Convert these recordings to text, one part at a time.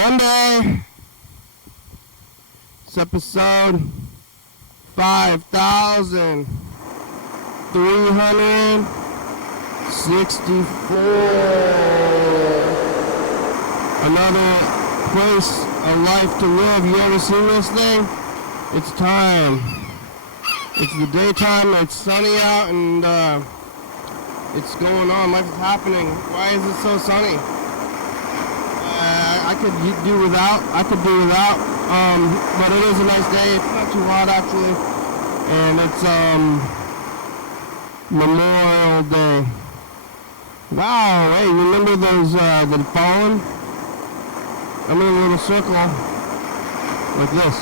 Monday. It's episode 5,364. Another place, a life to live. You ever seen this thing? It's time. It's the daytime, it's sunny out, and it's going on. Life is happening. Why is it so sunny? I could do without, but it is a nice day. It's not too hot actually, and it's Memorial Day. Wow, hey, remember those the fallen? I'm in a little circle like this.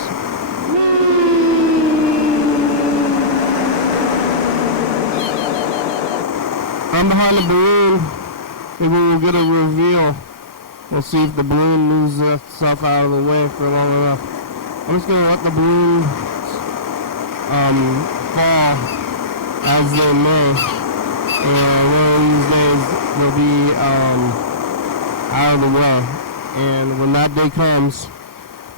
I'm behind the balloon. Maybe we'll get a reveal. We'll see if the balloon moves itself out of the way for long enough. I'm just going to let the balloon fall as they may. And one of these days they'll be out of the way. And when that day comes,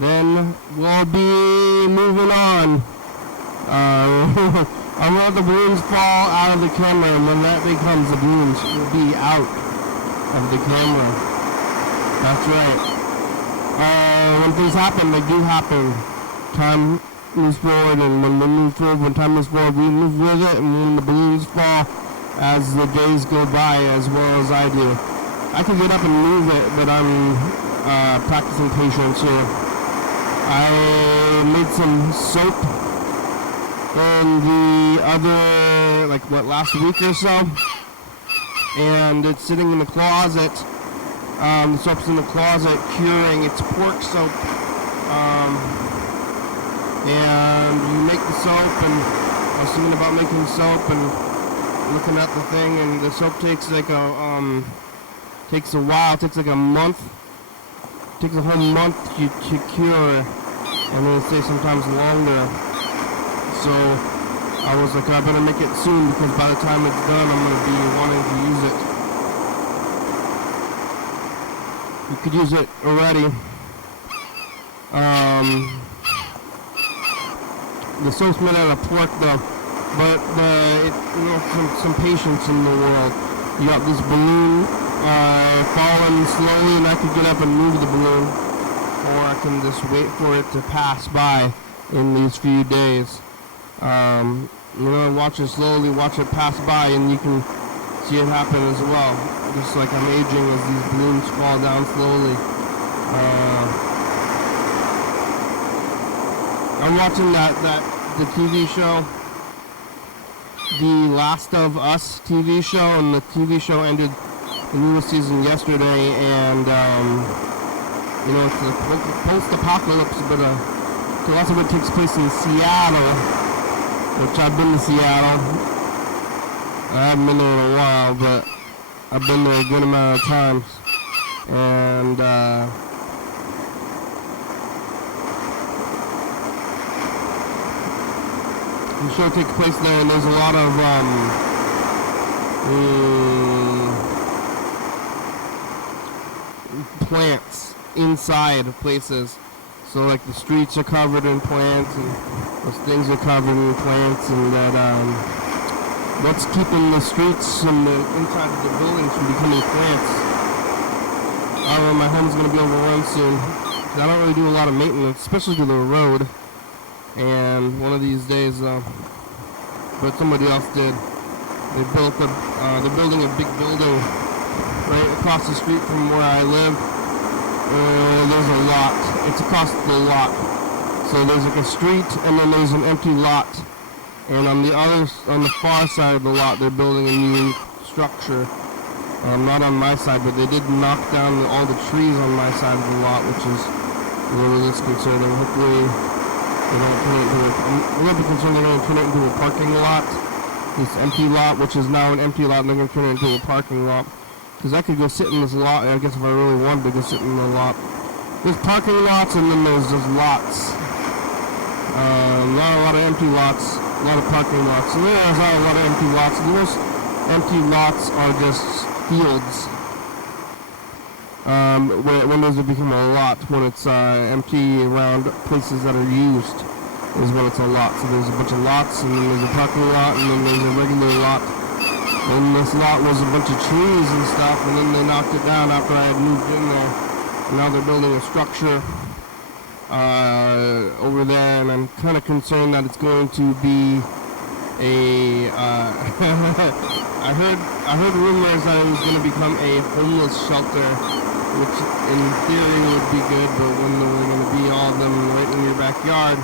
then we'll be moving on. I'll let the balloons fall out of the camera, and when that day comes, the balloons will be out of the camera. That's right. When things happen, they do happen. Time moves forward, and when we move forward, when time moves forward, we move with it, and when the balloons fall as the days go by, as well as I do. I can get up and move it, but I'm practicing patience here. I made some soap in the other, last week or so, and it's sitting in the closet. The soap's in the closet curing. It's pork soap, and you make the soap, and I was thinking about making soap and looking at the thing, and the soap takes takes a while. It takes like a month. It takes a whole month to cure, and they say sometimes longer. So I was like, I better make it soon, because by the time it's done, I'm going to be wanting to use it. You could use it already. The soap's made out of pork though, but some patience in the world. You got this balloon falling slowly, and I could get up and move the balloon, or I can just wait for it to pass by in these few days. Watch it slowly, watch it pass by, and you can see it happen as well. Just like I'm aging as these balloons fall down slowly. I'm watching the TV show, The Last of Us TV show, and the TV show ended the newest season yesterday, and it's a post-apocalypse, but a lot of it takes place in Seattle, which I've been to Seattle. I haven't been there in a while, but I've been there a good amount of times, and the show takes place there, and there's a lot of plants inside of places. So like the streets are covered in plants, and those things are covered in plants, and that what's keeping the streets and the inside of the buildings from becoming plants? I don't know, my home's going to be overrun soon, because I don't really do a lot of maintenance, especially to the road, and one of these days, but somebody else did. They're building a big building right across the street from where I live. There's a lot. It's across the lot. So there's like a street, and then there's an empty lot. And on the far side of the lot, they're building a new structure. Not on my side, but they did knock down all the trees on my side of the lot, which is a little disconcerting. Hopefully, they don't turn it into I'm a little bit concerned they're going to turn it into a parking lot. This empty lot, which is now an empty lot, and they're going to turn it into a parking lot. Because I could go sit in this lot, I guess if I really wanted to go sit in the lot. There's parking lots, and then there's just lots. Not a lot of empty lots, a lot of parking lots. So there's not a lot of empty lots. Most empty lots are just fields. When does it become a lot? When it's empty around places that are used is when it's a lot. So there's a bunch of lots, and then there's a parking lot, and then there's a regular lot. And this lot was a bunch of trees and stuff, and then they knocked it down after I had moved in there. And now they're building a structure over there, and I'm kind of concerned that it's going to be a I heard rumors that it was going to become a homeless shelter, which in theory would be good, but when they're going to be all of them right in your backyard,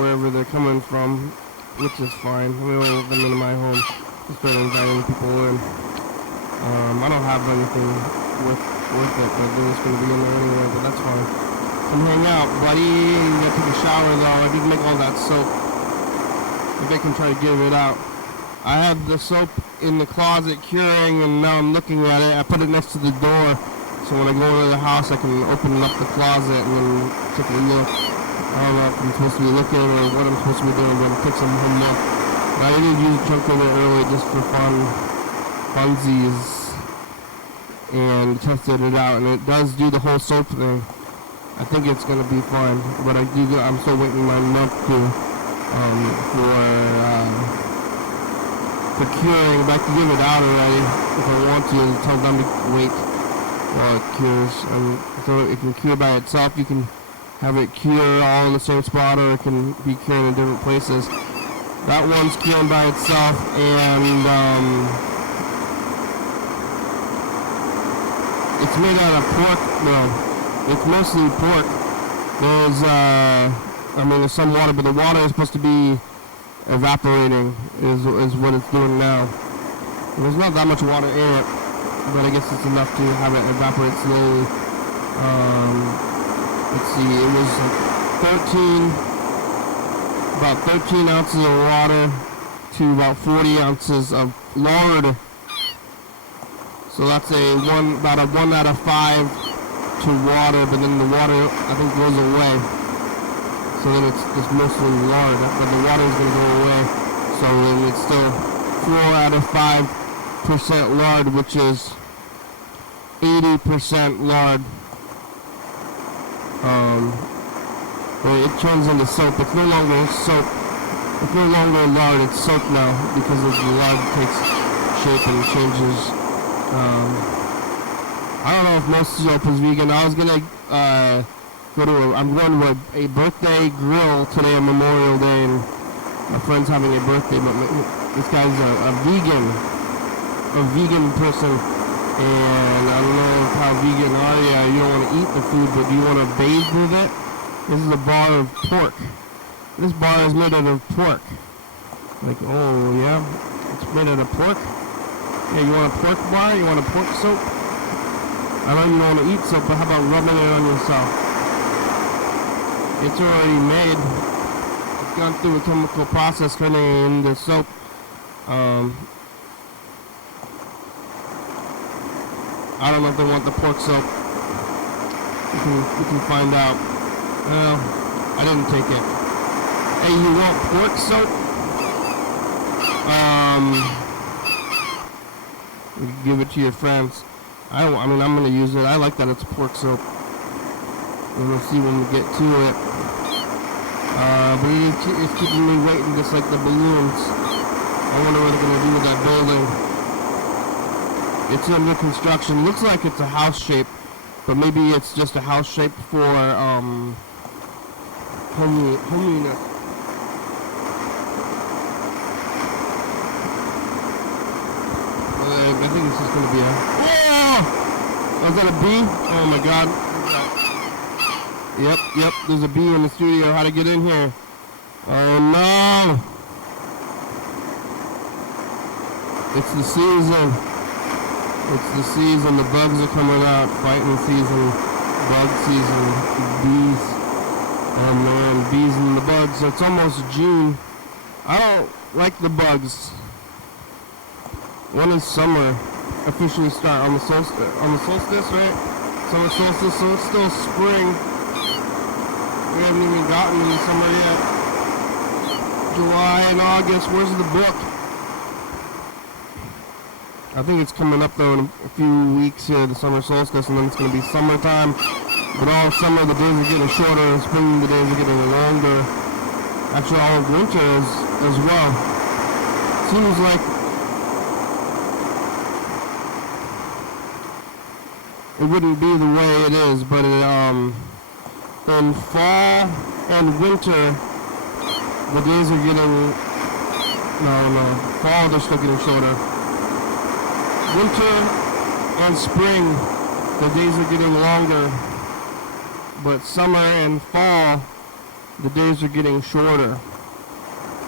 wherever they're coming from, which is fine. I mean, I'll let them into my home. Just start inviting people in. I don't have anything worth it, but they're just going to be in there anyway, but that's fine. Come hang out, buddy. You gotta take a shower though. If you can make all that soap, maybe I can try to give it out. I have the soap in the closet curing, and now I'm looking at it. I put it next to the door, so when I go into the house, I can open up the closet and then take a look. I don't know if I'm supposed to be looking or what I'm supposed to be doing, but I'll take some home look. I did use a chunk of it early just for funsies, and tested it out, and it does do the whole soap thing. I think it's gonna be fine, but I'm still waiting my milk for curing, but I can give it out already if I want to, and tell them to wait while it cures. So it can cure by itself. You can have it cure all in the same spot, or it can be curing in different places. That one's curing by itself, and it's made out of pork. No, it's mostly pork. There's some water, but the water is supposed to be evaporating, is what it's doing now. And there's not that much water in it, but I guess it's enough to have it evaporate slowly. Let's see, it was about 13 ounces of water to about 40 ounces of lard. So that's about a 1 out of 5 to water, but then the water, I think, goes away. So then it's just mostly lard, but the water is going to go away. So then it's still 4 out of 5% lard, which is 80% lard. It turns into soap. It's no longer soap. It's no longer lard. It's soap now because of the lard takes shape and changes. I don't know if most soap is vegan. I was gonna I'm going to a birthday grill today on Memorial Day, and my friend's having a birthday, but this guy's a vegan person, and I don't know how vegan are you. You don't want to eat the food, but do you want to bathe with it? This is a bar of pork. This bar is made out of pork. Like, oh yeah, it's made out of pork? Yeah, you want a pork bar? You want a pork soap? I know you don't want to eat soap, but how about rubbing it on yourself? It's already made. It's gone through a chemical process turning into soap. I don't know if they want the pork soap. We can find out. Well, I didn't take it. Hey, you want pork soap? You can give it to your friends. I'm gonna use it. I like that it's pork soap. And we'll see when we get to it. But it's keeping me waiting just like the balloons. I wonder what they're gonna do with that building. It's under construction. Looks like it's a house shape, but maybe it's just a house shape for homeliness. I think this is gonna be a. Oh! Was that a bee? Oh my god. Yep, there's a bee in the studio. How to get in here? Oh no! It's the season. It's the season. The bugs are coming out. Fighting season. Bug season. Bees. Oh man, bees and the bugs. It's almost June. I don't like the bugs. When does summer officially start? On the solstice, right? Summer solstice, so it's still spring. We haven't even gotten any summer yet. July and August, where's the book? I think it's coming up though in a few weeks here, the summer solstice, and then it's going to be summertime. But all summer the days are getting shorter, and spring the days are getting longer. Actually, all of winter as well. Seems like it wouldn't be the way it is, but in fall and winter, the days are getting, fall they're still getting shorter. Winter and spring, the days are getting longer, but summer and fall, the days are getting shorter.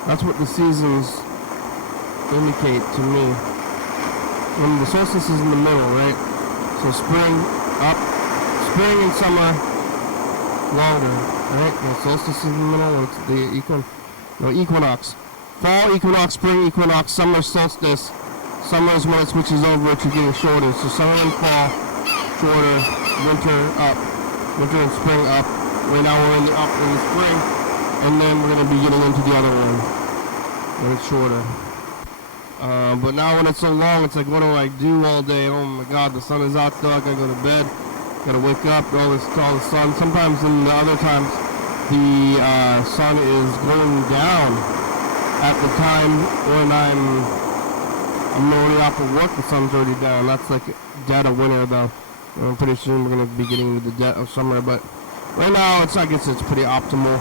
That's what the seasons indicate to me. When the solstice is in the middle, right? So spring and summer longer, right? The solstice is in the middle, it's the equinox. Fall equinox, spring equinox, summer solstice. Summer is when it switches over to getting shorter. So summer and fall, shorter, winter up, winter and spring up. Right now we're in the up in the spring, and then we're going to be getting into the other one when it's shorter. But now when it's so long, it's like, what do I do all day? Oh my God, the sun is out still. I gotta go to bed. Gotta wake up. All the sun. Sometimes, in the other times, the sun is going down. At the time when I'm already off of work, the sun's already down. That's like dead of winter, though. Pretty soon we're gonna be getting into the dead of summer, but right now I guess it's pretty optimal.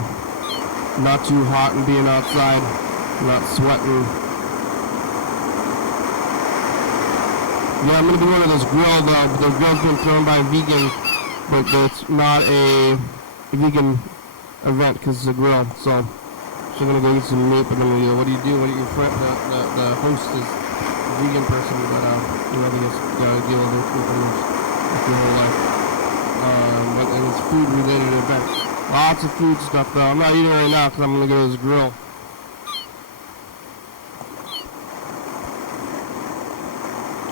Not too hot and being outside, not sweating. Yeah, I'm going to be going to this grill, though. The grill's been thrown by a vegan, but it's not a vegan event because it's a grill. So I'm going to go get some meat, but then what do you do? The host is a vegan person, but they just got to deal with it with their whole life. But it's a food-related event. Lots of food stuff, though. I'm not eating right now because I'm going to go to this grill.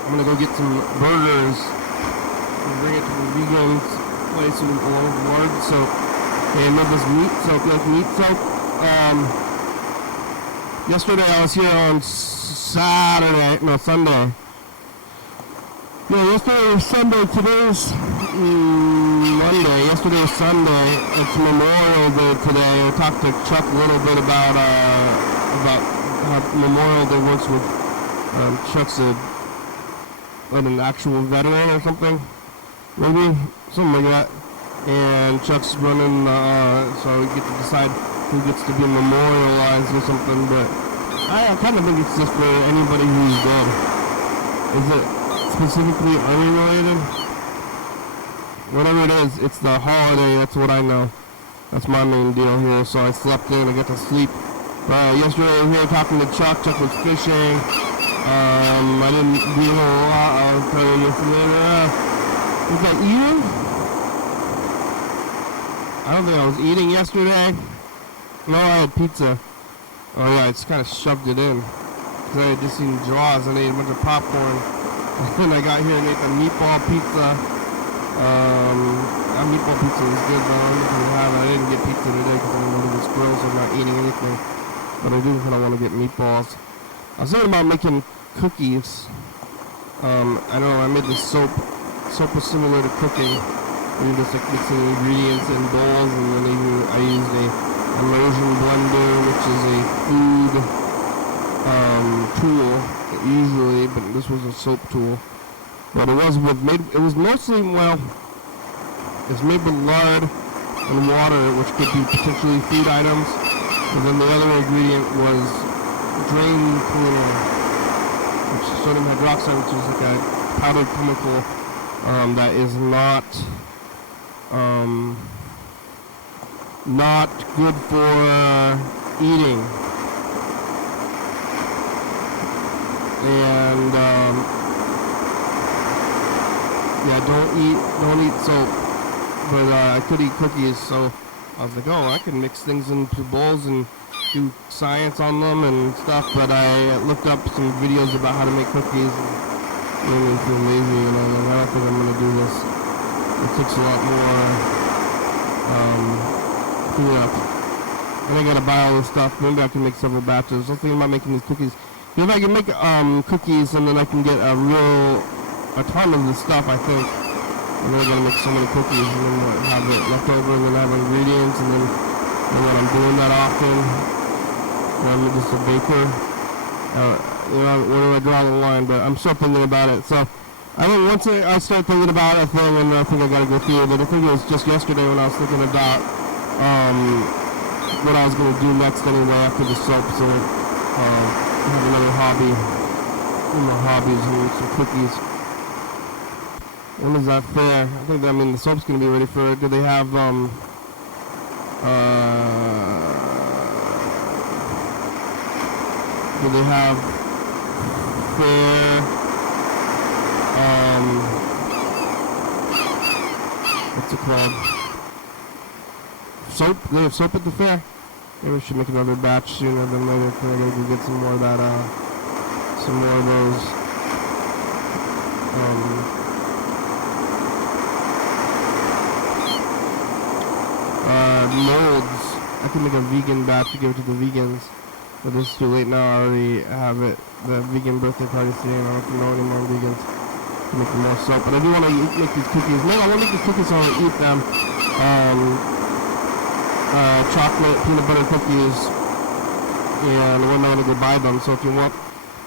I'm gonna go get some burgers and bring it to the vegan place along the ward. So they made this meat soap, like meat soap. Yesterday I was here on Sunday. No, yesterday was Sunday. Today's Monday. Yesterday was Sunday. It's Memorial Day today. We talked to Chuck a little bit about how Memorial Day works with Chuck's an actual veteran or something, maybe something like that. And Chuck's running, so we get to decide who gets to be memorialized or something. But I kind of think it's just for anybody who's dead. Is it specifically unrelated? Whatever it is, it's the holiday. That's what I know. That's my main deal here. So I slept in. I got to sleep. Yesterday I was here talking to Chuck. Chuck was fishing. I didn't do a whole lot. I'll tell you yesterday. Was I eating? I don't think I was eating yesterday. No, I had pizza. Oh yeah, I just kind of shoved it in. Because I had just eaten Jaws and ate a bunch of popcorn. And then I got here and ate the meatball pizza. That meatball pizza was good though. I didn't get pizza today because I'm going to this grill, so I'm not eating anything. But I do kind of want to get meatballs. I was thinking about making cookies. I know I made this soap. Soap is similar to cooking. You just like mixing ingredients in bowls, and then I used a immersion blender, which is a food tool usually, but this was a soap tool. But it was mostly it's made with lard and water, which could be potentially food items. But then the other ingredient was drain cleaner, which is sodium hydroxide, which is like a powdered chemical that is not good for eating. And don't eat soap. But I could eat cookies, so I was like, oh, I can mix things into bowls and do science on them and stuff. But I looked up some videos about how to make cookies and made me feel lazy, and I don't think I'm gonna do this. It takes a lot more cleanup. And I gotta buy all this stuff. Maybe I can make several batches. I was thinking about making these cookies. If I can make cookies, and then I can get a ton of the stuff, I think. And then I'm gonna make so many cookies, and then have it left over, and then have ingredients, and then when I'm doing that often, I'm just a baker. Where do I draw the line? But I'm still thinking about it. So I think once I start thinking about a thing, and I think I gotta go through it. But I think it was just yesterday when I was thinking about what I was gonna do next anyway after the soap. So have another hobby. One of my hobbies and some cookies. When is that fair? I think the soap's gonna be ready for it. Do they have fair what's it called? Soap? They have soap at the fair? Maybe we should make another batch sooner than later. I gotta go get some more of that some more of those molds. I can make a vegan batch to give it to the vegans, but it's too late now. I already have it. The vegan birthday party today, and I don't know any more vegans to make more soap. But I do want to make these cookies. No, I want to make these cookies so I want to eat them. Chocolate peanut butter cookies, and we're not going to go buy them. So if you want,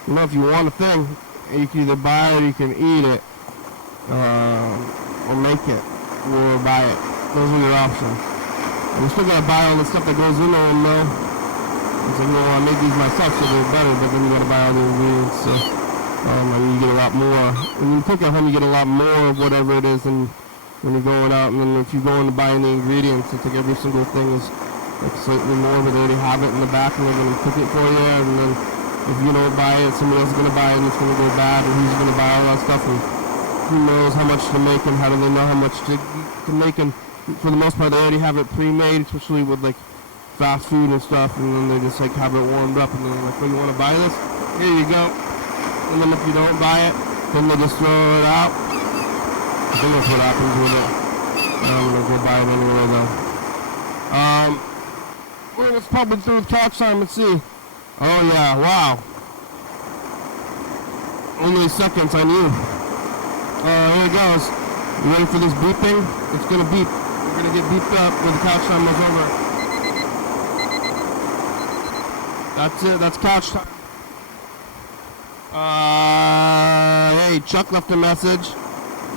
if you want a thing, you can either buy it or you can eat it, or make it, or buy it. Those are your options. I'm still gonna buy all the stuff that goes into them though. It's like, I make these myself so they're better, but then you gotta buy all the ingredients, so, and you get a lot more. When you cook at home, you get a lot more of whatever it is than when you're going out, and then if you go in to buy the ingredients, it's like every single thing is like slightly more, but they already have it in the back, and they're gonna cook it for you, and then if you don't buy it, somebody else is gonna buy it, and it's gonna go bad, and who's gonna buy all that stuff, and who knows how much to make, and how do they know how much to make, and for the most part, they already have it pre-made, especially with like fast food and stuff, and then they just like have it warmed up, and then like, when you want to buy this, here you go. And then if you don't buy it, then they just throw it out. I think that's what happens with it. I'm gonna go buy it anyway though. Well, let's probably through with talk time. Let's see. Oh yeah, wow. Only seconds, I knew. Here it goes. You ready for this beeping? It's gonna beep. We're gonna get beeped up when the couch time was over. That's it, that's couch time. Hey, Chuck left a message.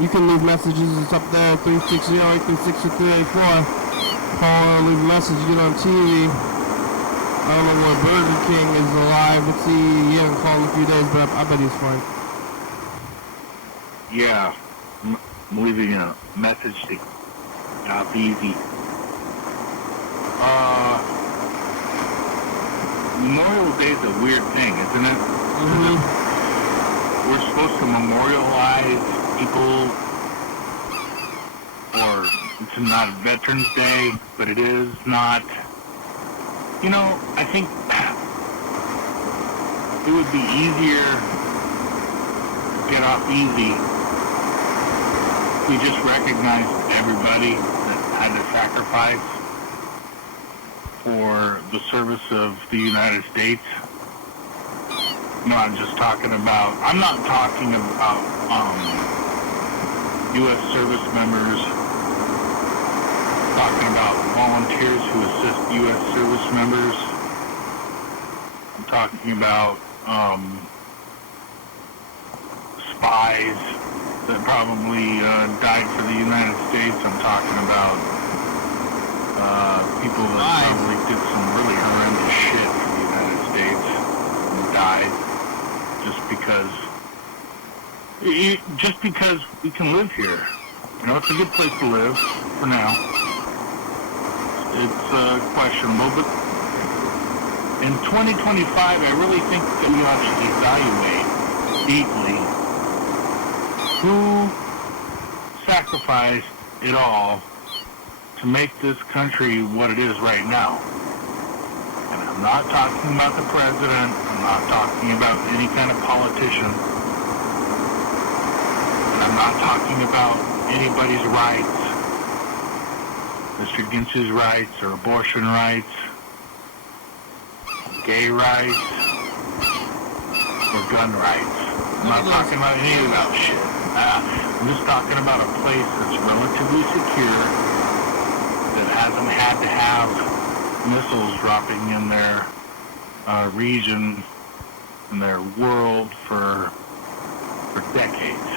You can leave messages, it's up there, 360-836-384. Call and leave a message, get on TV. I don't know where Burger King is alive. Let's see, he hasn't called in a few days, but I bet he's fine. Yeah, I'm leaving a message to Easy. Memorial Day is a weird thing, isn't it? Mm-hmm. We're supposed to memorialize people, or it's not Veterans Day, but it is not. You know, I think it would be easier to get off easy if we just recognized everybody that had to sacrifice for the service of the United States. No, I'm not talking about U.S. service members, talking about volunteers who assist U.S. service members. I'm talking about spies that probably died for the United States. I'm talking about people that probably did some really horrendous shit for the United States and died just because we can live here. You know, it's a good place to live for now. It's questionable, but in 2025, I really think that we ought to evaluate deeply who sacrificed it all to make this country what it is right now. And I'm not talking about the president. I'm not talking about any kind of politician. And I'm not talking about anybody's rights, Mr. Gintz's rights or abortion rights, gay rights. or gun rights. I'm not talking about any of that shit. I'm just talking about a place that's relatively secure, that hasn't had to have missiles dropping in their region, in their world for decades.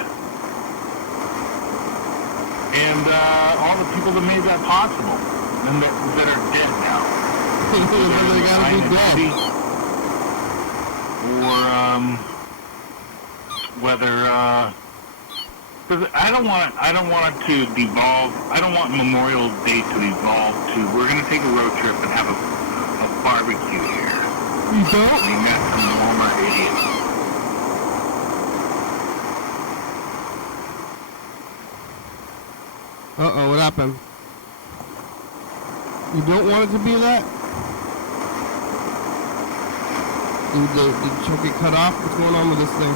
And all the people that made that possible, and that are dead now. They gotta be dead. Or whether because I don't want it to devolve. I don't want Memorial Day to evolve to we're gonna take a road trip and have a barbecue here. You don't? We met some Walmart idiots. Uh-oh, what happened? You don't want it to be that? Did the truck get cut off? What's going on with this thing?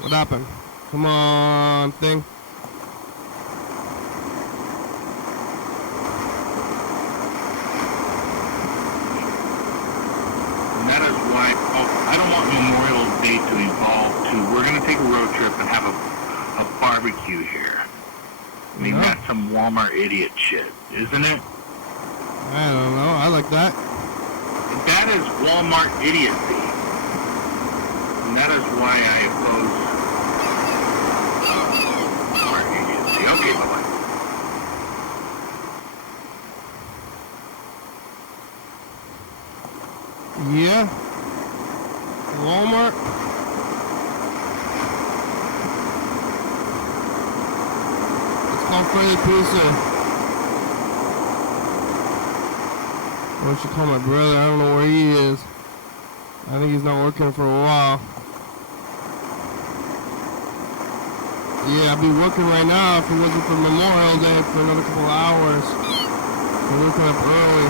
What happened? Come on, thing. And that is why I don't want Memorial Day to evolve to we're going to take a road trip and have a barbecue here. We met some Walmart idiot shit, isn't it? I don't know. I like that. That is Walmart idiocy. And that is why I oppose Walmart idiocy. Okay, bye-bye. Yeah. Walmart. It's called Freddy Pizza. What should call my brother? I don't know where he is. I think he's not working for a while. Yeah, I'd be working right now if it wasn't for Memorial Day for another couple of hours. I'm waking up early.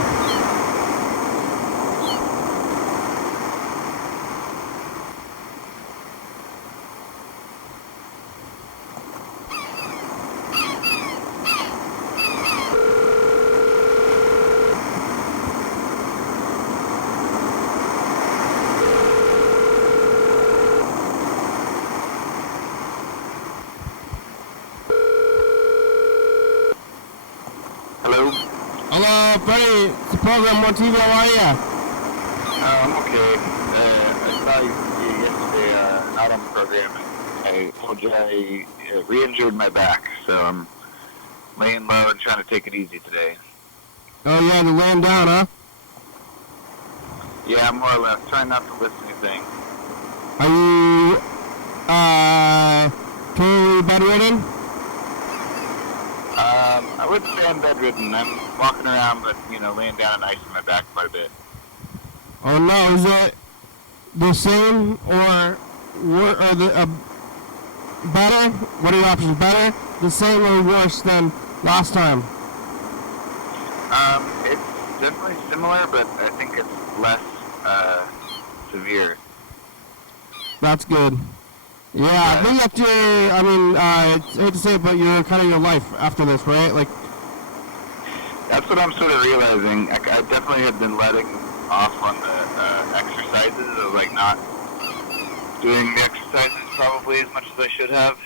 Hello? Hello, Freddie. It's the program on TV. How are you? I'm okay. I saw you yesterday out on the program, and I told you I re-injured my back, so I'm laying low and trying to take it easy today. Oh, yeah, the laying down, huh? Yeah, more or less. Trying not to lift anything. Are you, totally bedridden? I wouldn't say I'm bedridden. I'm walking around, but, laying down and icing my back quite a bit. Oh, no. Is it the same or better? What are your options? Better, the same, or worse than last time? It's definitely similar, but I think it's less severe. That's good. Yeah, I think that's I hate to say it, but you're kind of your life after this, right? Like, that's what I'm sort of realizing. I definitely have been letting off on the exercises, of like not doing the exercises probably as much as I should have,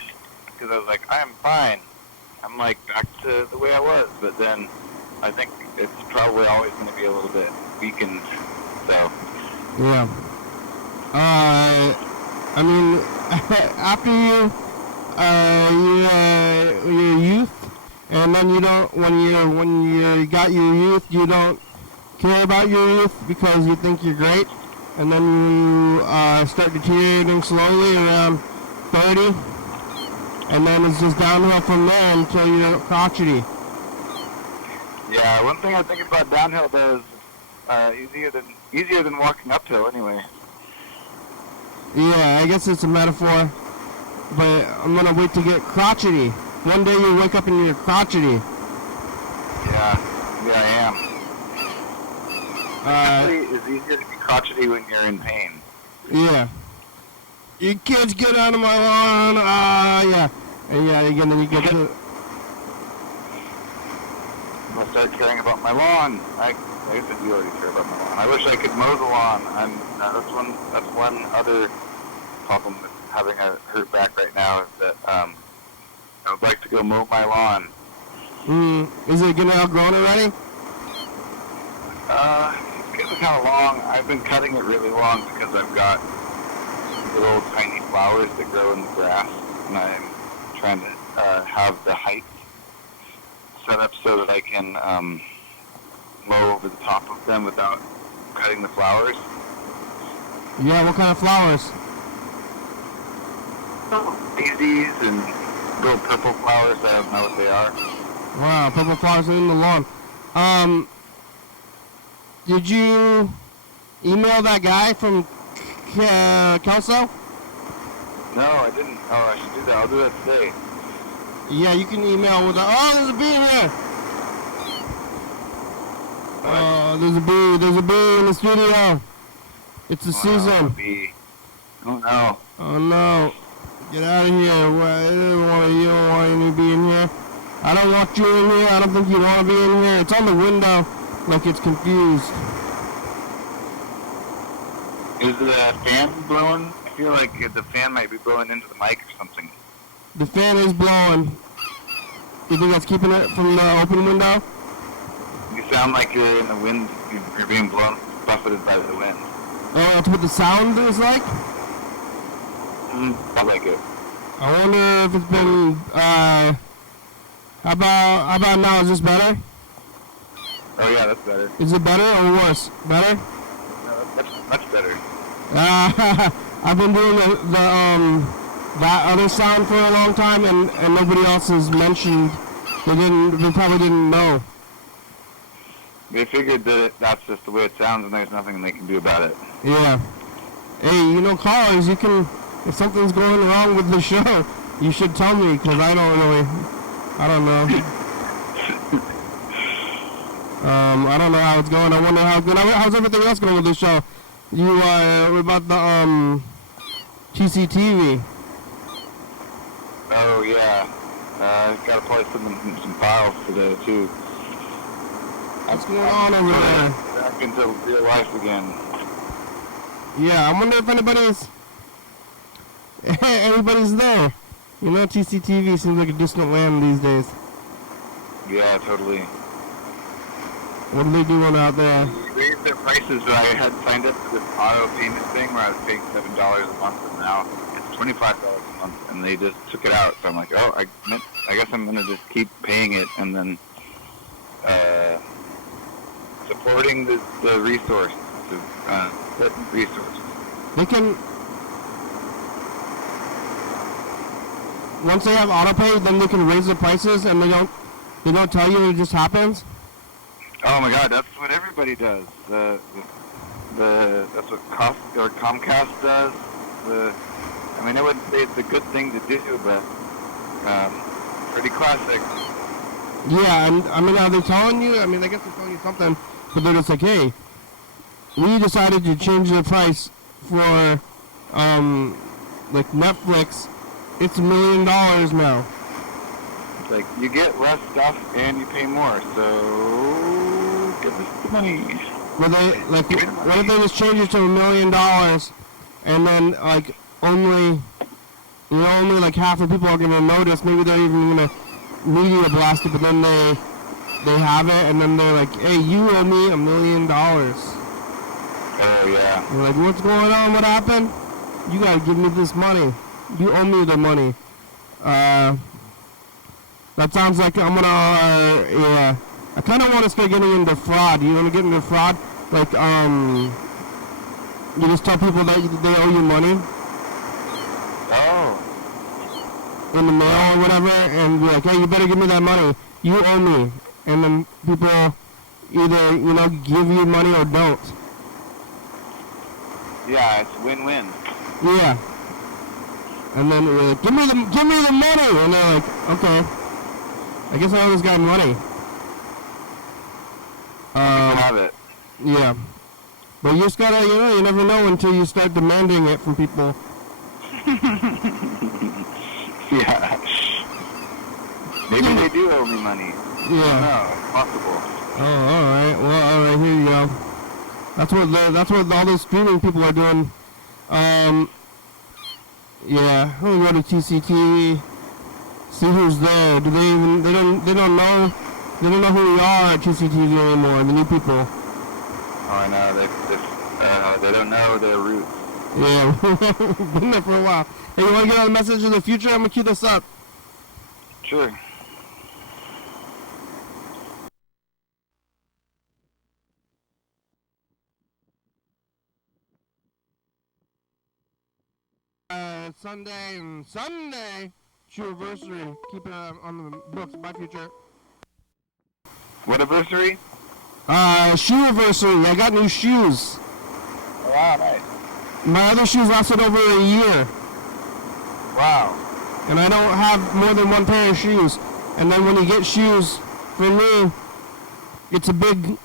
because I was like, I'm fine. I'm like back to the way I was, but then I think it's probably always going to be a little bit weakened. So yeah. I mean, after your youth, and then you don't, when you got your youth, you don't care about your youth because you think you're great, and then you start deteriorating slowly around 30, and then it's just downhill from there until you're crotchety. yeah, one thing I think about downhill though is easier than walking uphill anyway. Yeah, I guess it's a metaphor, but I'm gonna wait to get crotchety. One day you wake up and you're crotchety. Yeah, I am. Actually, it's easier to be crotchety when you're in pain. Yeah. You kids get out of my lawn. Yeah. And yeah, again, then you get to... I'm gonna start caring about my lawn. I guess I do already care about my lawn. I wish I could mow the lawn. That's one other problem with having a hurt back right now is that I would like to go mow my lawn. Is it getting outgrown already? It's getting kind of long. I've been cutting it really long because I've got little tiny flowers that grow in the grass, and I'm trying to have the height set up so that I can mow over the top of them without cutting the flowers. Yeah, what kind of flowers? Daisies and little purple flowers. I don't know what they are. Wow, purple flowers in the lawn. Did you email that guy from Kelso? No, I didn't. Oh, I should do that. I'll do that today. Yeah, you can email with there's a bee here. There's a bee in the studio. It's the season. Bee. Oh no. Oh no. Get out of here. You don't want any bee in here. I don't want you in here. I don't think you want to be in here. It's on the window like it's confused. Is the fan blowing? I feel like the fan might be blowing into the mic or something. The fan is blowing. You think that's keeping it from the open window? You sound like you're in the wind. You're being buffeted by the wind. Oh, that's what the sound is like? I like it. I wonder if it's been, how about now? Is this better? Oh yeah, that's better. Is it better or worse? Better? No, that's much better. I've been doing that other sound for a long time, and nobody else has mentioned. They probably didn't know. They figured that that's just the way it sounds, and there's nothing they can do about it. Yeah. Hey, callers, you can, if something's going wrong with the show, you should tell me, because I don't know. I don't know how it's going. I wonder how's everything else going with the show. You, about the, TCTV. Oh, yeah. I've got to probably send them some files today, too. What's going on over there? Back into real life again. Yeah, I wonder if anybody's there. TCTV seems like a distant land these days. Yeah, totally. What are they doing out there? They raised their prices. I had signed up for this auto payment thing where I was paying $7 a month, and now it's $25 a month, and they just took it out. So I'm like, I guess I'm going to just keep paying it, and then supporting the resource, resources. They can, once they have auto pay, then they can raise the prices, and they don't tell you, it just happens. Oh my God, that's what everybody does. That's what Comcast does. I mean, I wouldn't say it's a good thing to do, but pretty classic. Yeah, and I mean, are they telling you? I mean, I guess they're telling you something, but they're just like, hey, we decided to change the price for like Netflix. It's $1 million now. It's like you get less stuff and you pay more, so give us the money. What if they just change it to $1 million, and then like only like half the people are gonna notice. Maybe they're even gonna media blast it, but then they have it, and then they're like, hey, you owe me $1 million. Oh yeah. You're like, what's going on? What happened? You gotta give me this money. You owe me the money. That sounds like I'm gonna, yeah. I kind of want to start getting into fraud. You want to get into fraud? Like, you just tell people that they owe you money. Oh. In the mail or whatever, and be like, hey, you better give me that money. You owe me. And then people either, give you money or don't. Yeah, it's win-win. Yeah. And then you're like, give me the money. And they're like, okay. I guess I owe this guy money. Have it. Yeah. But you just gotta, you never know until you start demanding it from people. Yeah. Maybe they do owe me money. Yeah. No, it's possible. Oh, all right. Well, all right. Here you go. That's what all those streaming people are doing. Yeah. Let me go to TCTV. See who's there. Do they even? They don't know. They don't know who we are at TCTV anymore. The new people. Oh, I know. They don't know their roots. Yeah. Been there for a while. Hey, you want to get on the message of the future? I'm gonna cue this up. Sure. Sunday, shoe anniversary. Keep it on the books. Bye, future. What anniversary? Shoe anniversary. I got new shoes. Wow, nice. My other shoes lasted over a year, Wow. and I don't have more than one pair of shoes. And then when you get shoes from me, it's a big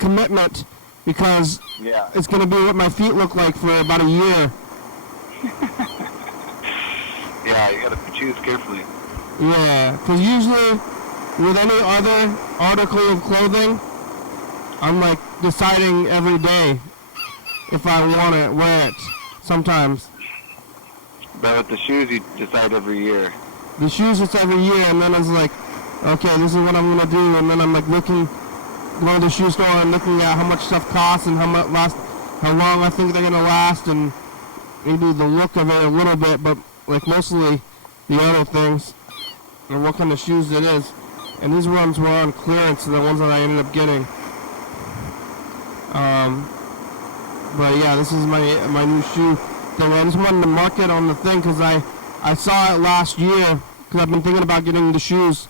commitment because Yeah. it's gonna be what my feet look like for about a year. Yeah, you gotta choose carefully. Yeah, because usually with any other article of clothing, I'm like deciding every day if I want to wear it. Sometimes. But with the shoes, you decide every year. The shoes it's every year, and then I was like, okay, this is what I'm gonna do, and then I'm like looking, going to the shoe store and looking at how much stuff costs and how long I think they're gonna last, and maybe the look of it a little bit, but like mostly the other things and what kind of shoes it is. And these ones were on clearance, the ones that I ended up getting. But yeah, this is my new shoe thing. I just wanted to mark it on the thing because I saw it last year because I've been thinking about getting the shoes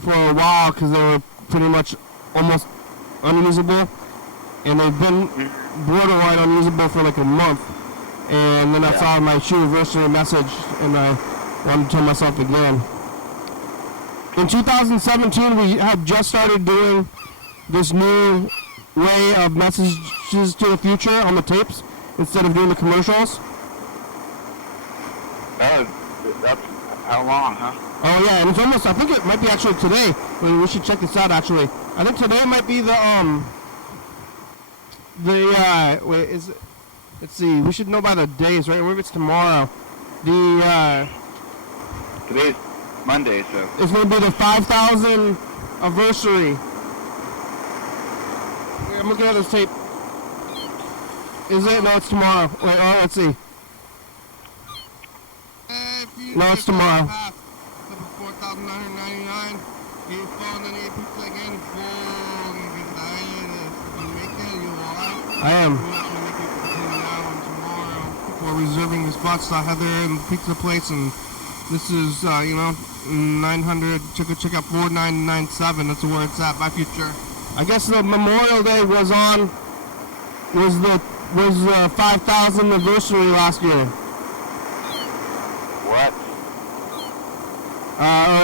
for a while because they were pretty much almost unusable, and they've been borderline unusable for like a month. And then I saw my shoe anniversary message, and I wanted to tell myself again. In 2017, we had just started doing this new way of messages to the future on the tapes instead of doing the commercials. That's how long, huh? Oh yeah, and it's almost, I think it might be actually today. We should check this out actually. I think today might be wait, is it? Let's see, we should know by the days, right? Or maybe it's tomorrow. Today's Monday, so. It's going to be the 5,000 anniversary. I'm looking at this tape. Is it? No, it's tomorrow. Wait, oh, let's see. No, it's tomorrow. I am. We're reserving the spots to Heather and Pizza Place, and this is, 900, check out 4997, that's where it's at, by future. I guess the Memorial Day was the 5,000th anniversary last year. What?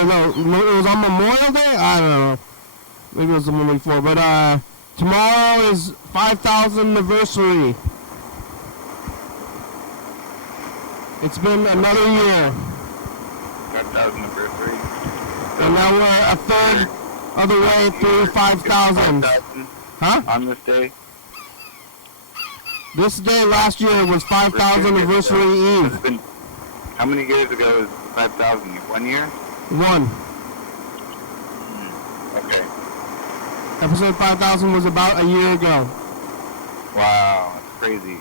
No, it was on Memorial Day? I don't know. Maybe it was the one before, but, tomorrow is 5,000th anniversary. It's been another year. 5,000 anniversary. And now we're a third of the way through 5,000. Huh? On this day? This day last year was 5,000 anniversary eve. How many years ago is 5,000? 1 year? One. Okay. Episode 5,000 was about a year ago. Wow, that's crazy.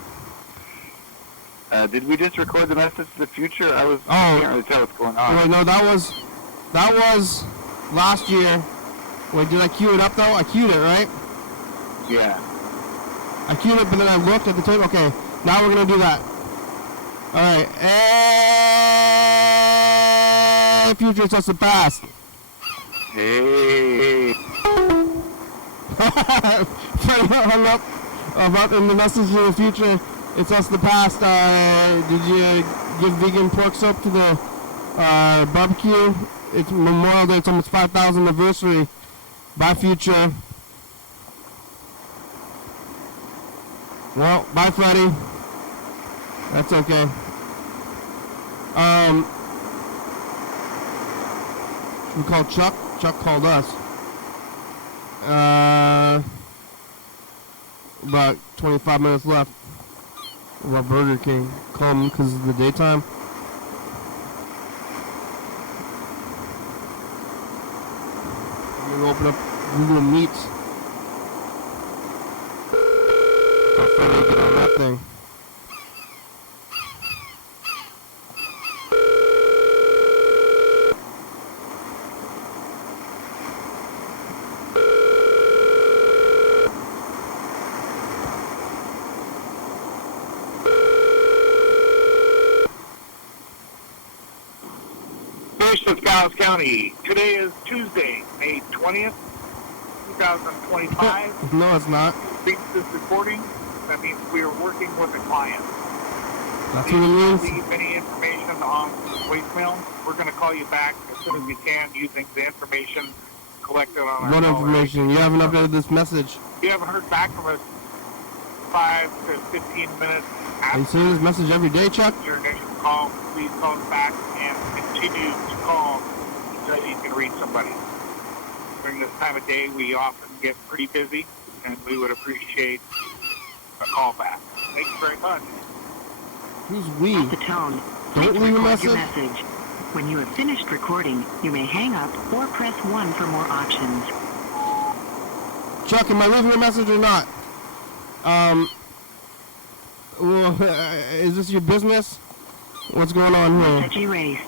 Did we just record the message to the future? I can't really tell what's going on. Wait, no, that was last year. Wait, did I cue it up though? I cued it, right? Yeah. I cued it, but then I looked at the tape. Okay, now we're gonna do that. All right. Hey, future, it's us the past. Hey. Fred hung up about in the message to the future. It's us the past. Did you give vegan pork soap to the barbecue? It's Memorial Day. It's almost 5,000th anniversary. Bye, future. Well, bye, Freddie. That's okay. We called Chuck. Chuck called us. About 25 minutes left. About Burger King. Call him because it's the daytime. I'm gonna open up Google Meet. How far do I get on that thing? Thurston County. Today is Tuesday, May 20th, 2025. No, it's not. Speak this recording. That means we are working with a client. That's what it means. Leave any information on voicemail. We're going to call you back as soon as we can using the information collected on our What caller. information? You haven't updated this message. You haven't heard back from us 5 to 15 minutes Are you after seeing this message every day, Chuck? your initial call. Please call us back and continue to call until you can reach somebody. During this time of day, we often get pretty busy, and we would appreciate a call back. Thank you very much. Who's we? At the tone, Don't please leave a record your message. message. When you have finished recording, you may hang up or press 1 for more options. Chuck, am I leaving a message or not? Well, is this your business? What's going on here? Message erased.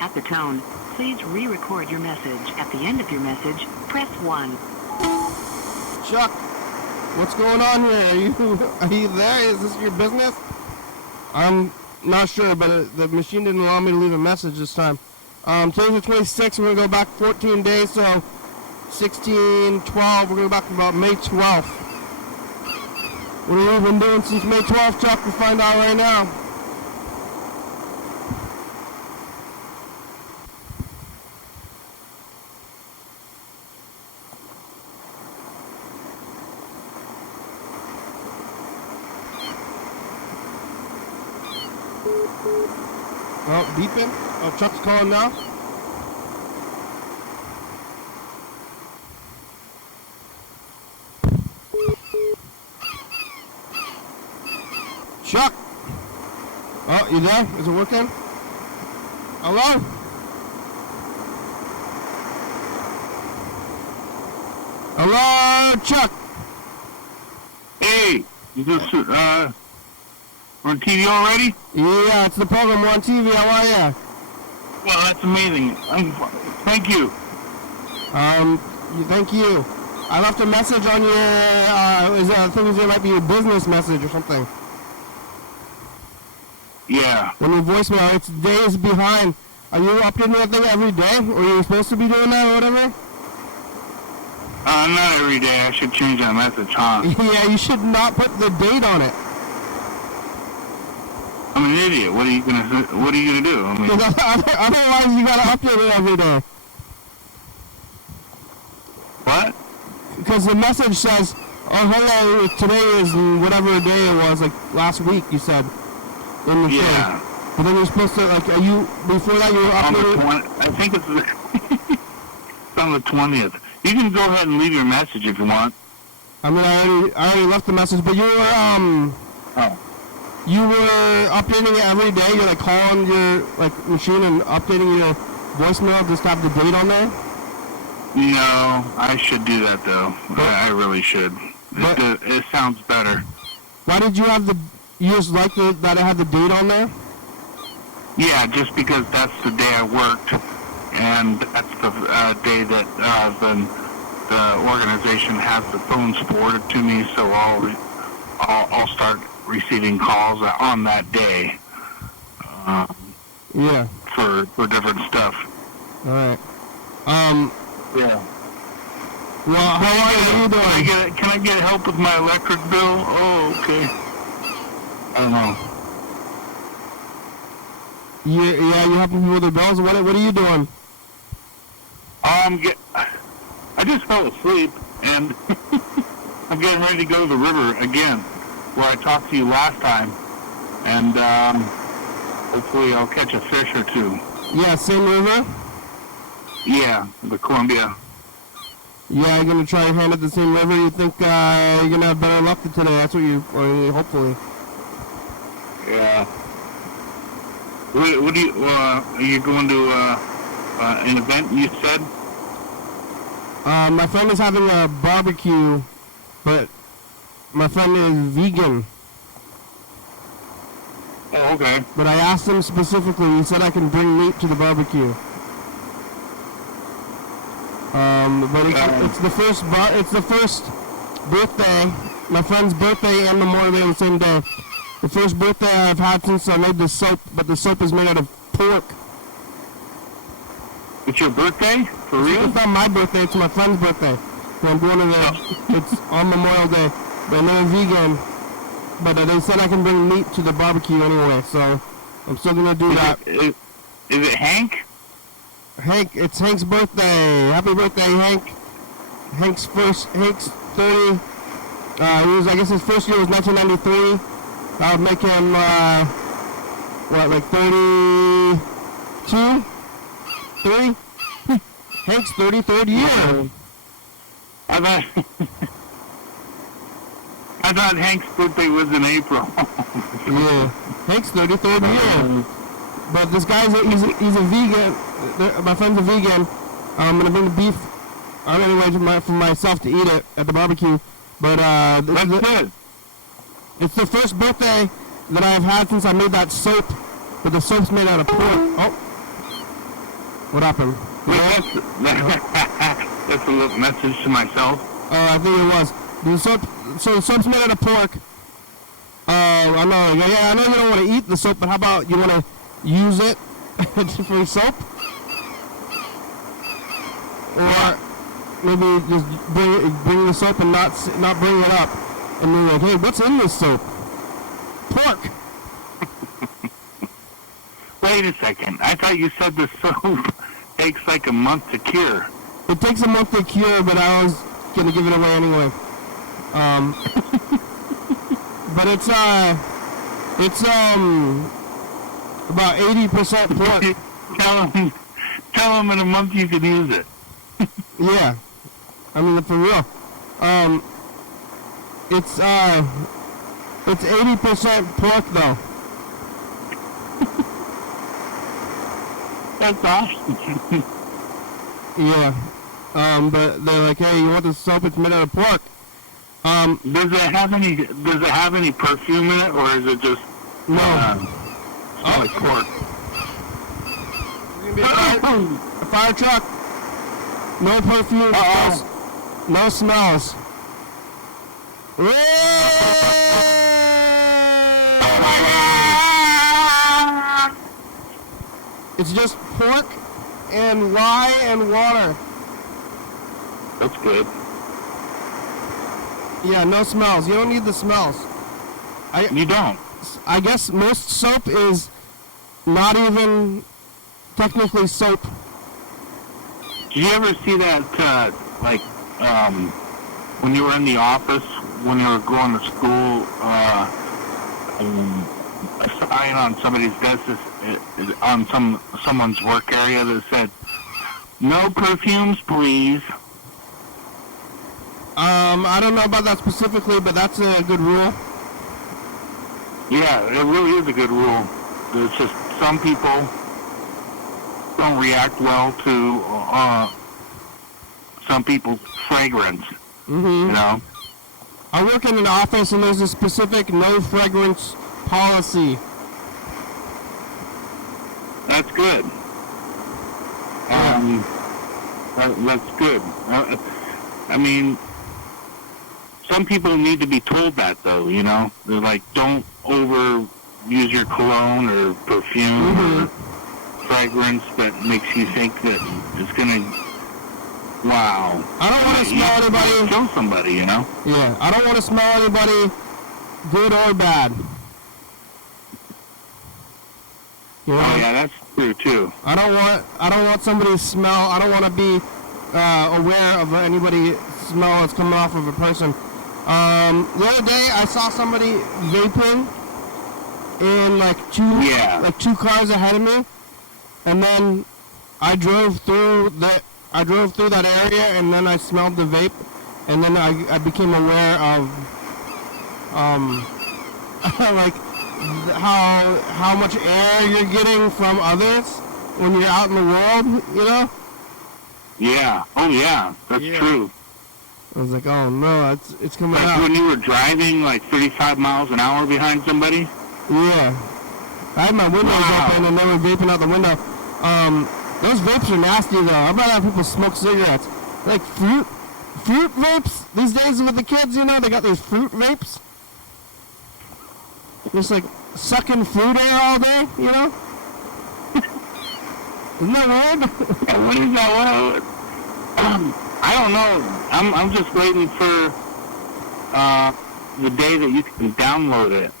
At the tone, please re-record your message. At the end of your message, press 1. Chuck, what's going on here? Are you there? Is this your business? I'm not sure, but the machine didn't allow me to leave a message this time. Today's the 26th. We're going to go back 14 days, so 16, 12. We're going back to about May 12th. What have we been doing since May 12th, Chuck? We'll find out right now. Oh, beeping. Oh, Chuck's calling now. Chuck! Oh, you there? Is it working? Hello? Hello, Chuck! Hey, is this, on TV already? Yeah, it's the program. We're on TV. How are ya? Well, that's amazing. Thank you. Thank you. I left a message on your, I think it might be your business message or something. Yeah. On your voicemail, it's days behind. Are you updating that thing every day? Or are you supposed to be doing that or whatever? Not every day. I should change that message, huh? Yeah, you should not put the date on it. I'm an idiot. What are you gonna do? I mean, Otherwise, you gotta update it every day. what? Because the message says, "Oh, hello, today is whatever day it was, like last week." You said in the Yeah. show. But then you're supposed to, like, are you before that? You were On the updating. I think it's on the 20th. You can go ahead and leave your message if you want. I mean, I already left the message, but you were Oh. You were updating it every day. You're like calling your machine and updating your voicemail just to have the date on there. No, I should do that though. I really should. But- It sounds better. Why did you have you just like that it had the date on there? Yeah, just because that's the day I worked, and that's the day that the organization has the phones forwarded to me. So I'll start receiving calls on that day. Yeah. For different stuff. All right. Yeah. Well, how are you doing? Can I get help with my electric bill? Oh, okay. I don't know. Yeah, you helping people with their bills? What are you doing? I just fell asleep, and I'm getting ready to go to the river again, where I talked to you last time, and hopefully I'll catch a fish or two. Yeah, same river? Yeah, the Columbia. Yeah, you're gonna try your hand at the same river. You think you're gonna have better luck than today? That's what hopefully. Yeah. What do you? Are you going to an event? You said. My friend is having a barbecue, but my friend is vegan. Oh, okay. But I asked him specifically. He said I can bring meat to the barbecue. But it's the first birthday. My friend's birthday and Memorial Day on the same day. The first birthday I've had since I made the soap, but the soap is made out of pork. It's your birthday? For real? It's not my birthday, it's my friend's birthday. So I'm going to it's on Memorial Day. But they're vegan. But they said I can bring meat to the barbecue anyway, so I'm still going to do that. Is it Hank? Hank, it's Hank's birthday. Happy birthday, Hank. Hank's 30. I guess his first year was 1993. That would make him, like 32? 3? Hank's 33rd year. I thought Hank's birthday was in April. Yeah, Hank's 33rd year. But this guy's he's a vegan. My friend's a vegan. I'm gonna bring the beef anyway for myself to eat it at the barbecue. But That's good. It's the first birthday that I've had since I made that soap. But the soap's made out of pork. Oh, what happened? That's a little message to myself. I think it was. The soap's made out of pork. I know you don't want to eat the soap, but how about you want to use it for soap? Or maybe just bring the soap and not bring it up. And be like, hey, what's in this soap? Pork. Wait a second. I thought you said the soap takes like a month to cure. It takes a month to cure, but I was going to give it away anyway. But it's about 80% pork. Tell them in a month you can use it. Yeah, I mean for real. It's 80% pork though. That's awesome. Yeah. But they're like, hey, you want the soap? It's made out of pork. Does it have any perfume in it, or is it just No. like pork? There's gonna be a fire truck. No perfume. No smells. Oh my God! It's just pork and rye and water. That's good. Yeah, no smells. You don't need the smells. You don't. I guess most soap is not even technically soap. Did you ever see that, when you were in the office, when you were going to school, a sign on somebody's desk, on someone's work area that said, "No perfumes, please." I don't know about that specifically, but that's a good rule. Yeah, it really is a good rule. It's just some people don't react well to some people's fragrance. Mm-hmm. You know? I work in an office and there's a specific no fragrance policy. That's good. That's good. I mean, some people need to be told that, though, you know? They're like, don't overuse your cologne or perfume or fragrance that makes you think that it's going to, wow. I don't want to smell anybody. Kill somebody, you know? Yeah, I don't want to smell anybody, good or bad. You know? Oh, yeah, that's true, too. I don't want somebody's smell. I don't want to be aware of anybody's smell that's coming off of a person. The other day I saw somebody vaping in like two cars ahead of me, and then I drove through that area, and then I smelled the vape, and then I became aware of like how much air you're getting from others when you're out in the world, you know? Yeah. Oh, yeah. That's true. I was like, oh no, it's coming like out. When you were driving like 35 miles an hour behind somebody? Yeah. I had my windows open and they were vaping out the window. Those vapes are nasty though. How about how people smoke cigarettes? Like fruit vapes these days with the kids, you know, they got these fruit vapes. Just like sucking fruit air all day, you know? Isn't that weird? What is that? I don't know. I'm just waiting for the day that you can download it.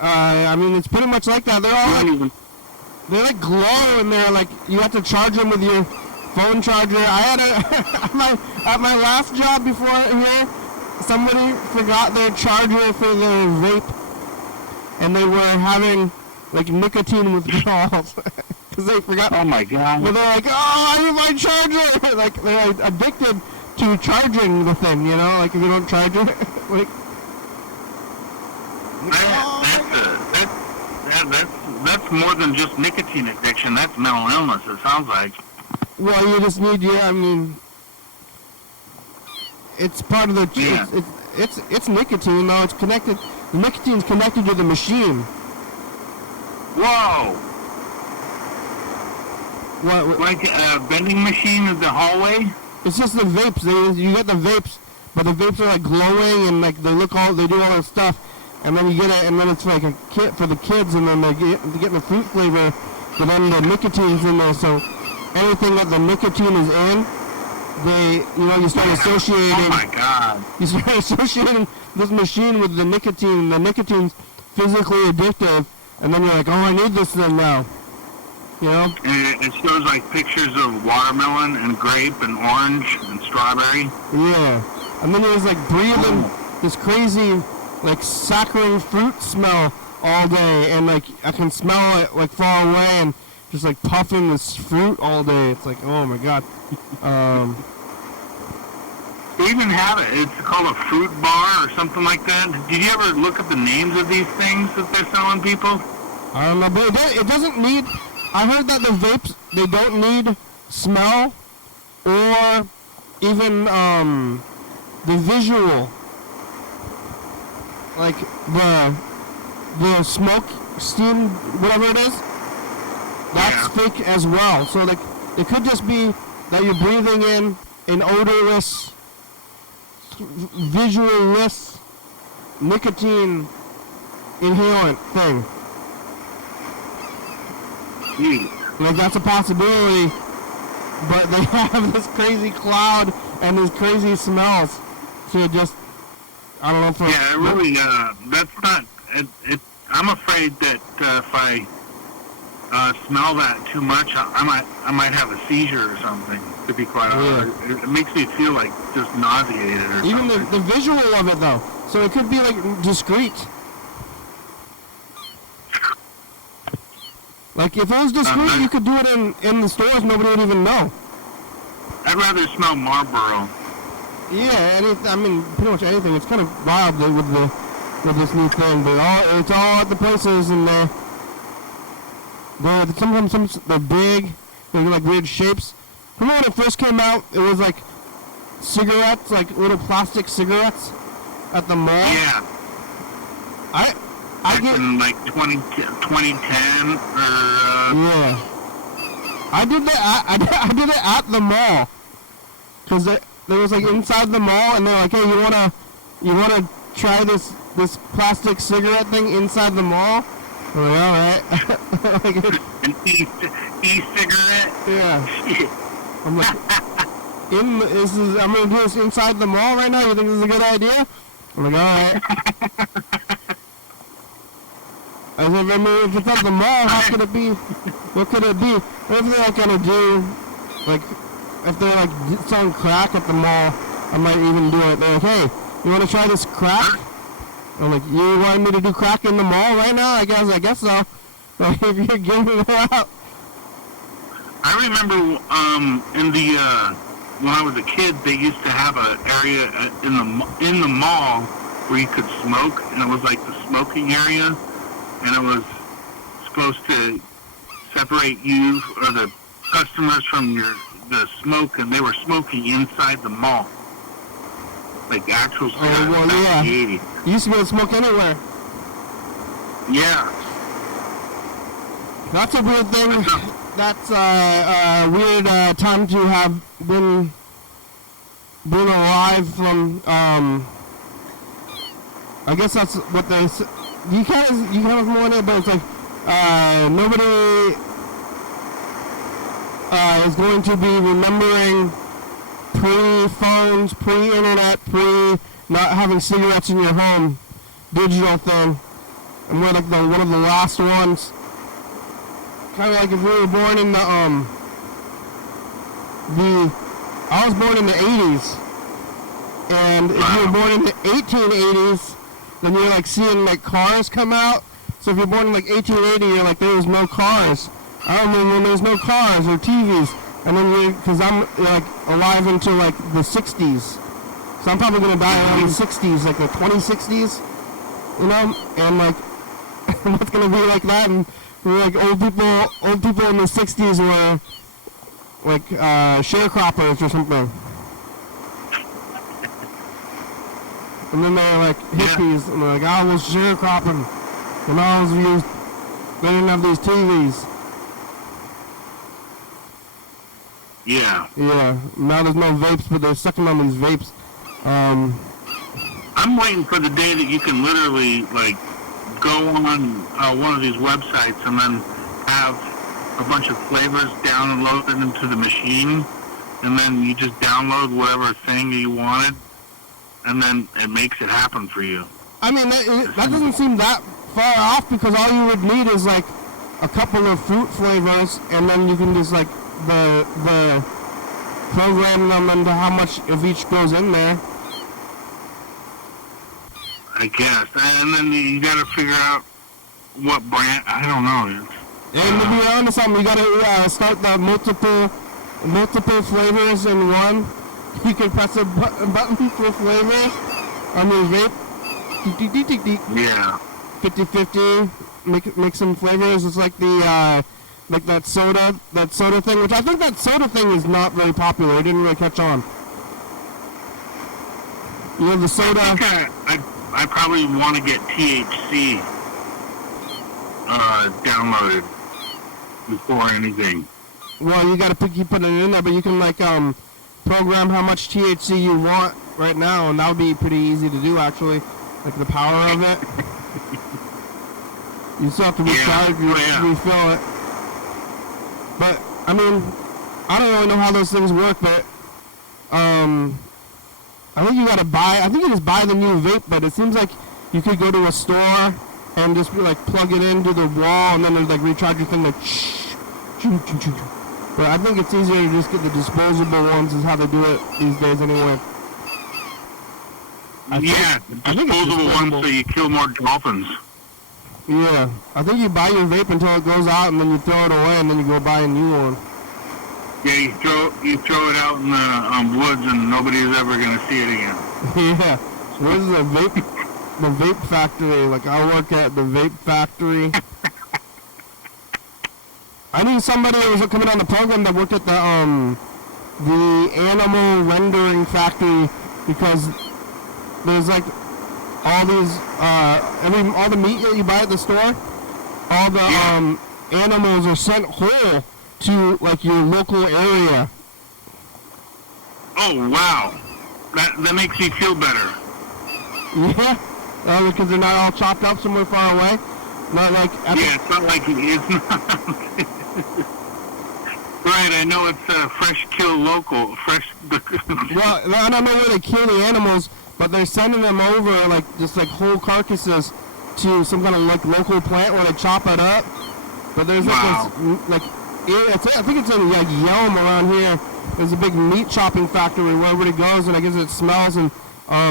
I mean, it's pretty much like that. They're all they like glow, and they're like you have to charge them with your phone charger. I had at my last job before here, somebody forgot their charger for their vape, and they were having like nicotine withdrawals. Because they forgot. Oh my god. But they're like, oh, I need my charger. Like they're like, addicted to charging the thing, you know. Like if you don't charge it, like. That's more than just nicotine addiction. That's mental illness. It sounds like. Well, you just need I mean, it's part of the. Yeah. It's nicotine though. It's connected. The nicotine's connected to the machine. Whoa. What? Like a vending machine in the hallway? It's just the vapes. You get the vapes, but the vapes are like glowing and like they do all that stuff, and then you get it, and then it's like a kit for the kids, and then they get the fruit flavor, but then the nicotine's in there. So anything that the nicotine is in, you start associating. Oh my god! You start associating this machine with the nicotine, and the nicotine's physically addictive, and then you're like, oh, I need this thing now. You know? And it shows like pictures of watermelon and grape and orange and strawberry. Yeah. And then it was like breathing this crazy, like saccharine fruit smell all day, and like I can smell it like far away, and just like puffing this fruit all day. It's like, oh my god. They even have it. It's called a fruit bar or something like that. Did you ever look at the names of these things that they're selling people? I don't know, but it doesn't need. I heard that the vapes, they don't need smell or even the visual, like the smoke, steam, whatever it is, that's fake as well. So like it could just be that you're breathing in an odorless, visualless nicotine inhalant thing. Like that's a possibility, but they have this crazy cloud and these crazy smells to just, I don't know. It really, that's not, I'm afraid that if I smell that too much, I might have a seizure or something, to be quite honest. It makes me feel like just nauseated or something. Even the visual of it though, so it could be like discreet. Like, if it was discreet, you could do it in the stores, nobody would even know. I'd rather smell Marlboro. Yeah, pretty much anything. It's kind of wild with this new thing, but it's all at the places, and sometimes they're big, they're like weird shapes. Remember when it first came out, it was like cigarettes, like little plastic cigarettes at the mall? Yeah. I get in like 2010 or yeah. I did that. I did it at the mall, cause there was like inside the mall, and they're like, hey, you wanna try this plastic cigarette thing inside the mall? I'm like, all right. Like, an e-cigarette. Yeah. I'm like, I'm gonna do this inside the mall right now. You think this is a good idea? I'm like, all right. I mean, if it's at the mall, how could it be? What could it be? What if they're like gonna do, like, if they're like selling crack at the mall, I might even do it. They're like, hey, you want to try this crack? I'm like, you want me to do crack in the mall right now? I guess so. Like, if you're giving it out. I remember in the when I was a kid, they used to have an area in the mall where you could smoke, and it was like the smoking area, and it was supposed to separate you or the customers from the smoke, and they were smoking inside the mall, like actual cigarettes. Well, yeah. In the 80s. You used to be able to smoke anywhere. Yeah. That's a weird thing. That's a weird time to have been alive from. I guess that's what they. You kind of more there, but it's like nobody is going to be remembering pre-phones, pre-internet, not having cigarettes in your home, digital thing, and we're like one of the last ones. Kind of like if we were born in I was born in the 80s, and if you were born in the 1880s, then you're like seeing like cars come out. So if you're born in like 1880, you're like there was no cars. I don't mean when there's no cars or TVs, and then because I'm like alive until like the 60s, so I'm probably gonna die around the 60s, like the 2060s, you know, and like what's gonna be like that and. Like old people in the 60s were like sharecroppers or something. And then they were like hippies, and they're like, I was sharecropping. And all those used, they didn't have these TVs. Yeah. Yeah, now there's no vapes, but they're sucking on these vapes. I'm waiting for the day that you can literally, like, go on one of these websites and then have a bunch of flavors downloaded into the machine, and then you just download whatever thing you wanted, and then it makes it happen for you. I mean, that doesn't seem that far off, because all you would need is like a couple of fruit flavors, and then you can just like the program them into how much of each goes in there. I guess. And then you got to figure out what brand. I don't know. And to be honest, you got to start the multiple flavors in one. You can press a button for flavors on your vape. Yeah. 50-50. Make some flavors. It's like the like that soda thing, which I think that soda thing is not very popular. It didn't really catch on. You know the soda. I probably want to get THC downloaded before anything. Well, you gotta keep putting it in there, but you can like program how much THC you want right now, and that would be pretty easy to do actually. Like the power of it. You still have to refill it. But I mean, I don't really know how those things work, but I think you gotta buy. I think you just buy the new vape, but it seems like you could go to a store and just be like plug it into the wall, and then there's like recharge your thing like. But I think it's easier to just get the disposable ones, is how they do it these days anyway. I think disposable ones so you kill more dolphins. Yeah, I think you buy your vape until it goes out, and then you throw it away, and then you go buy a new one. Yeah, you throw it out in the woods, and nobody's ever gonna see it again. Yeah, so this is a vape factory. Like I work at the vape factory. I knew somebody that was coming on the program that worked at the animal rendering factory, because there's like all these all the meat that you buy at the store, all the animals are sent whole to like your local area. Oh wow, that makes me feel better. Yeah, because they're not all chopped up somewhere far away. Not like it's not like it's not. Right, I know it's fresh kill local, fresh. Well, I don't know where they kill the animals, but they're sending them over like just like whole carcasses to some kind of like local plant where they chop it up. But there's like this, I think it's in like Yelm around here. There's a big meat chopping factory where everybody goes, and I guess it smells, and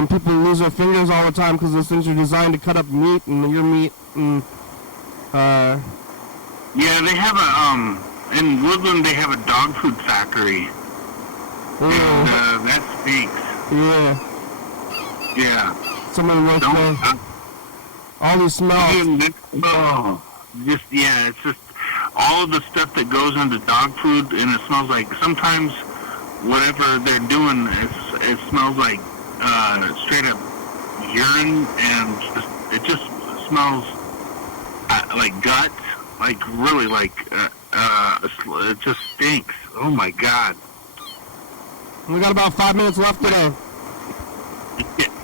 people lose their fingers all the time because those things are designed to cut up meat and your meat. And yeah, they have in Woodland they have a dog food factory. And, that stinks. Yeah. Yeah. Someone works there. All these smells. Oh, just yeah, it's just all of the stuff that goes into dog food, and it smells like sometimes whatever they're doing, it smells like straight up urine, and it just smells like gut, like really like it just stinks. Oh my God. We got about 5 minutes left today.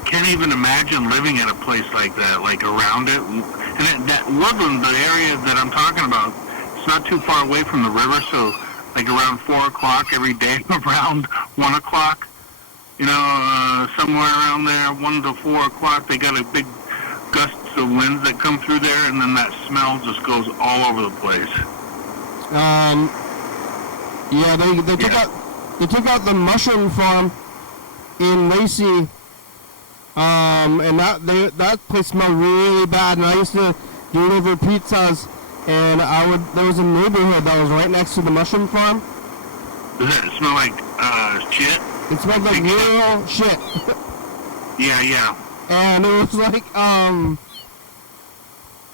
Can't even imagine living in a place like that, like around it. And that Woodland, the area that I'm talking about, it's not too far away from the river, so like around 4 o'clock every day, around 1 o'clock, somewhere around there, 1 to 4 o'clock, they got a big gusts of winds that come through there, and then that smell just goes all over the place. Yeah, they took out the mushroom farm in Lacey. And that place smelled really bad, and I used to deliver pizzas, and there was a neighborhood that was right next to the mushroom farm. Does it smell like shit? It smelled like real shit. Yeah. And it was like,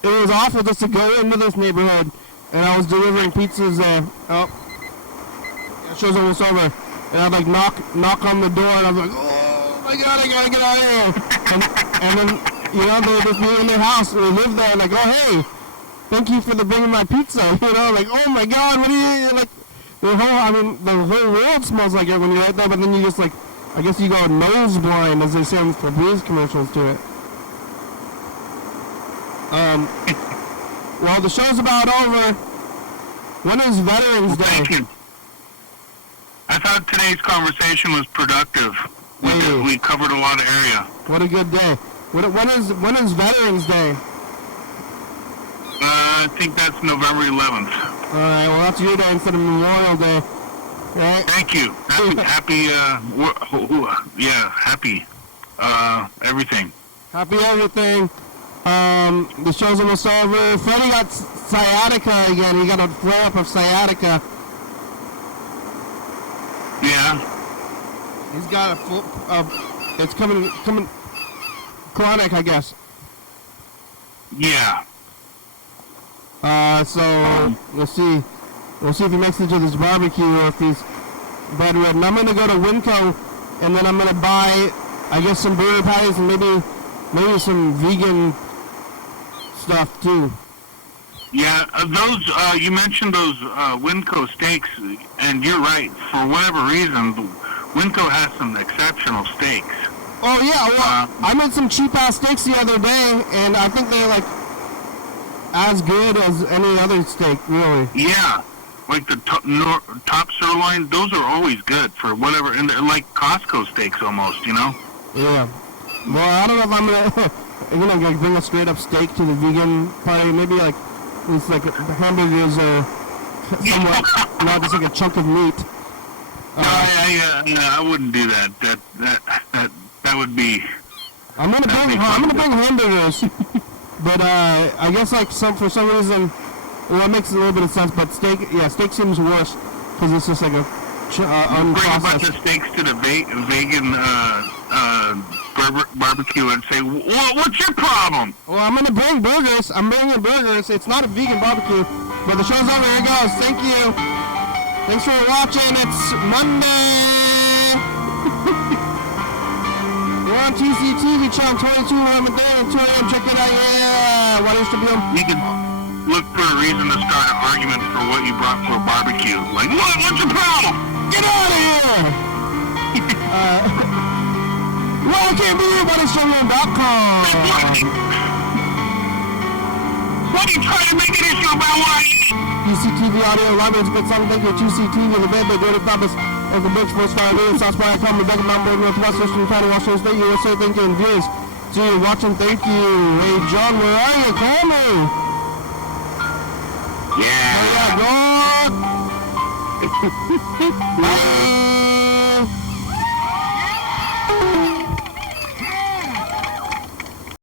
it was awful just to go into this neighborhood, and I was delivering pizzas there. Oh, the show's almost over. And I'd like knock on the door, and I was like, oh my God, I gotta get out of here. and then, they just me in their house, and they lived there, and like, oh hey, thank you for bringing my pizza. Like, oh my God, what are you, like, the whole world smells like it when you're right there, but then you just like, I guess you go nose blind, as they say in the Febreze commercials to it. Well, the show's about over. When is Veterans Day? Thank you. I thought today's conversation was productive. We covered a lot of area. What a good day. When is Veterans Day? I think that's November 11th. All right, well, that's your day instead of Memorial Day. Right? Thank you. Happy, everything. Happy everything. The show's almost over. Freddie got sciatica again. He got a flare-up of sciatica. Yeah. He's got it's coming chronic, I guess. Yeah. So we'll see. We'll see if he makes it to this barbecue or if he's bedridden. I'm gonna go to Winco, and then I'm gonna buy, I guess, some burger patties and maybe some vegan stuff too. Yeah, those you mentioned those Winco steaks, and you're right. For whatever reason, Winco has some exceptional steaks. Oh yeah, well, I made some cheap-ass steaks the other day, and I think they're like as good as any other steak, really. Yeah, like the top sirloin, those are always good for whatever, and they're like Costco steaks almost, Yeah. Well, I don't know if I'm gonna bring a straight-up steak to the vegan party. Maybe like it's like hamburgers or somewhat, not just like a chunk of meat. No, I wouldn't do that. That would be. I'm gonna bring hamburgers, but I guess like for some reason, well, it makes a little bit of sense. But steak seems worse because it's just like a unprocessed. Bring a bunch of steaks to the vegan barbecue and say, what's your problem? Well, I'm gonna bring burgers. I'm bringing burgers. It's not a vegan barbecue, but the show's over. Here it goes. Thank you. Thanks for watching. It's Monday. We're on TCTV channel 22 a.m. and 2 a.m. Check it out. Yeah. YDHWM. You can look for a reason to start an argument for what you brought for a barbecue. Like, what's your problem? Get out of here. Well, I can't be here, YDHWM.com. Why are you trying to make an issue about why? TCTV audio, live and spit something. Thank you, TCTV, and the band, the Dirty Thomas, and the Bridge, Force Fire, South Southspire.com, Rebecca Mountain, Northwest, Thurston County, Washington State, USA. Thank you, and viewers. See you watching. Thank you. Hey, John, where are you? Call me. Yeah. There you go. Bye.